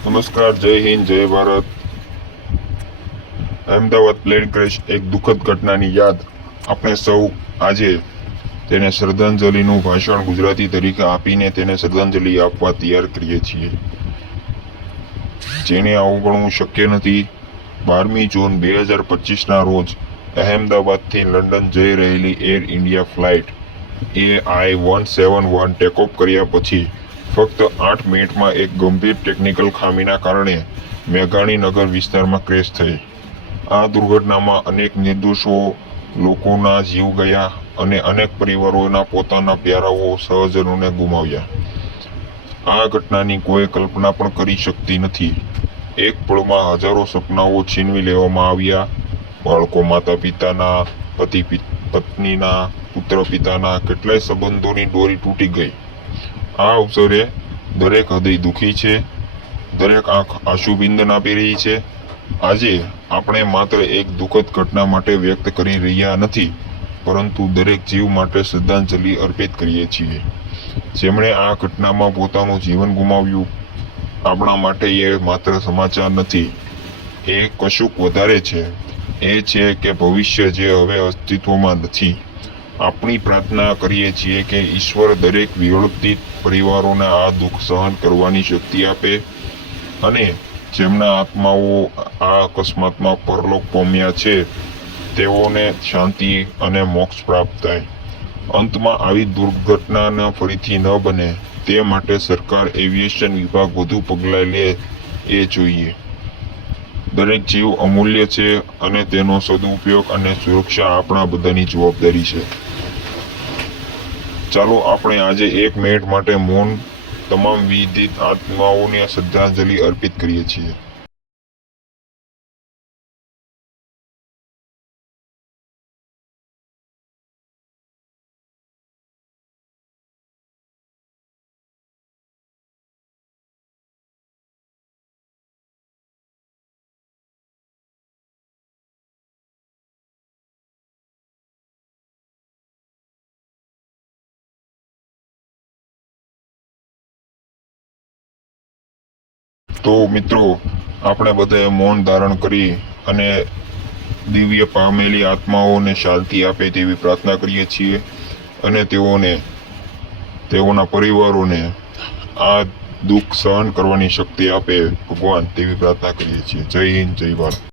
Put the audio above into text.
નમસ્કાર, જય હિન્દ, જય ભારત. અહેમદાબાદ પ્લેન ક્રેશ એક દુઃખદ ઘટનાની યાદ આપણે સૌ આજે તેને શ્રદ્ધાંજલિનું ભાષણ ગુજરાતી તરીકે આપીને તેને શ્રદ્ધાંજલિ આપવા તૈયાર કરીએ છીએ. જેને અવગણવું શક્ય નથી, બારમી જૂન બે હજાર પચીસના રોજ અહેમદાબાદથી લંડન જઈ રહેલી Air India flight A I one seven one takeoff કર્યા પછી ફક્ત આઠ મિનિટમાં એક ગંભીર ટેકનિકલ ખામીના કારણે મેઘાણીનગર વિસ્તારમાં ક્રેશ થઈ. આ દુર્ઘટનામાં અનેક નિર્દોષો લોકોના જીવ ગયા અને અનેક પરિવારોના પોતાના પ્યારાઓ સહજનોને ગુમાવ્યા. આ ઘટનાની કોઈ કલ્પના પણ કરી શકતી નથી. એક પળમાં હજારો સપનાઓ છીનવી લેવામાં આવ્યા. બાળકો માતા પિતાના પતિ પત્નીના પુત્ર પિતાના કેટલાય સંબંધોની દોરી તૂટી ગઈ. આ અવસરે દરેક હૃદય દુઃખી છે. દરેક આંખ આશુબિંદન આપી રહી છે. આજે આપણે માત્ર એક દુઃખદ ઘટના માટે વ્યક્ત કરી રહ્યા નથી, પરંતુ દરેક જીવ માટે શ્રદ્ધાંજલિ અર્પિત કરીએ છીએ. જેમણે આ ઘટનામાં પોતાનું જીવન ગુમાવ્યું, આપણા માટે એ માત્ર સમાચાર નથી, એ કશુંક વધારે છે. એ છે કે ભવિષ્ય જે હવે અસ્તિત્વમાં નથી. આપણી પ્રાર્થના કરીએ છીએ કે ઈશ્વર દરેક વિરોધિત પરિવારોને આ દુઃખ સહન કરવાની શક્તિ આપે અને જેમના આત્માઓ આ અકસ્માતમાં પરલોક પામ્યા છે, તેઓને શાંતિ અને મોક્ષ પ્રાપ્ત થાય. અંતમાં આવી દુર્ઘટના ફરીથી ન બને, તે માટે સરકાર એવિએશન વિભાગ વધુ પગલાં લે એ જોઈએ. દરેક જીવ અમૂલ્ય છે અને તેનો સદુપયોગ અને સુરક્ષા આપણા બધાની જવાબદારી છે. ચાલો આપણે આજે એક મિનિટ માટે મૌન તમામ વિદિત આત્માઓને શ્રદ્ધાંજલિ અર્પિત કરીએ છીએ. તો મિત્રો, આપણે બધાએ મૌન ધારણ કરી અને દિવ્ય પામેલી આત્માઓને શાંતિ આપે તેવી પ્રાર્થના કરીએ છીએ અને તેઓને, તેઓના પરિવારોને આ દુઃખ સહન કરવાની શક્તિ આપે ભગવાન તેવી પ્રાર્થના કરીએ છીએ. જય હિન્દ, જય ભારત.